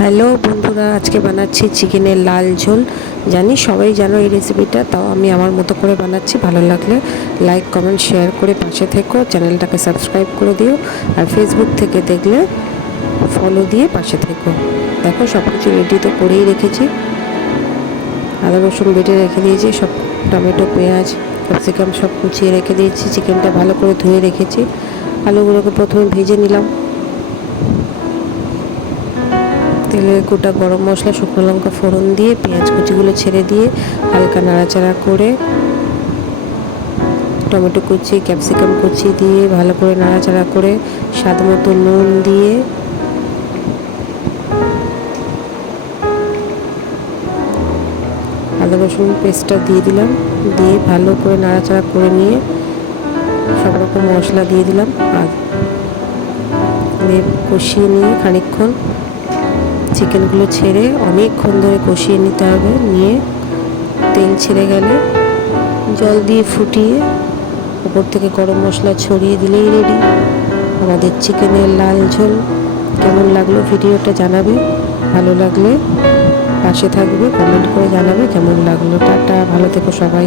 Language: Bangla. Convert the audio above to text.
হ্যালো বন্ধুরা, আজকে বানাচ্ছি চিকেনের লাল ঝোল। জানি সবাই জানো এই রেসিপিটা, তাও আমি আমার মতো করে বানাচ্ছি। ভালো লাগলে লাইক কমেন্ট শেয়ার করে পাশে থেকো, চ্যানেলটাকে সাবস্ক্রাইব করে দিও। আর ফেসবুক থেকে দেখলে ফলো দিয়ে পাশে থেকো। দেখো সব কিছু রেডি তো করেই রেখেছি। আদা রসুন বেটে রেখে দিয়েছি, সব টমেটো পেঁয়াজ ক্যাপসিকাম সব কুচিয়ে রেখে দিয়েছি। চিকেনটা ভালো করে ধুয়ে রেখেছি। আলুগুলোকে প্রথমে ভেজে নিলাম। তেলে গোটা গরম মশলা শুকনো লঙ্কা ফোড়ন দিয়ে পেঁয়াজ কুচিগুলো ছেড়ে দিয়ে হালকা নাড়াচাড়া করে টমেটো কুচি ক্যাপসিকাম কুচি দিয়ে ভালো করে নাড়াচাড়া করে স্বাদ মতো নুন দিয়ে আদা রসুন পেস্টটা দিয়ে দিলাম। দিয়ে ভালো করে নাড়াচাড়া করে নিয়ে সব রকম মশলা দিয়ে দিলাম। আর কষিয়ে নিয়ে খানিকক্ষণ চিকেনগুলো ছেড়ে অনেকক্ষণ ধরে কষিয়ে নিতে হবে। নিয়ে তেল ছেড়ে গেলে জল দিয়ে ফুটিয়ে উপর থেকে গরম মশলা ছড়িয়ে দিলেই রেডি আমাদের চিকেনের লাল ঝোল। কেমন লাগলো ভিডিওটা জানাবে, ভালো লাগলে পাশে থাকবে, কমেন্ট করে জানাবে কেমন লাগলো। টাটা, ভালো থেকো সবাই।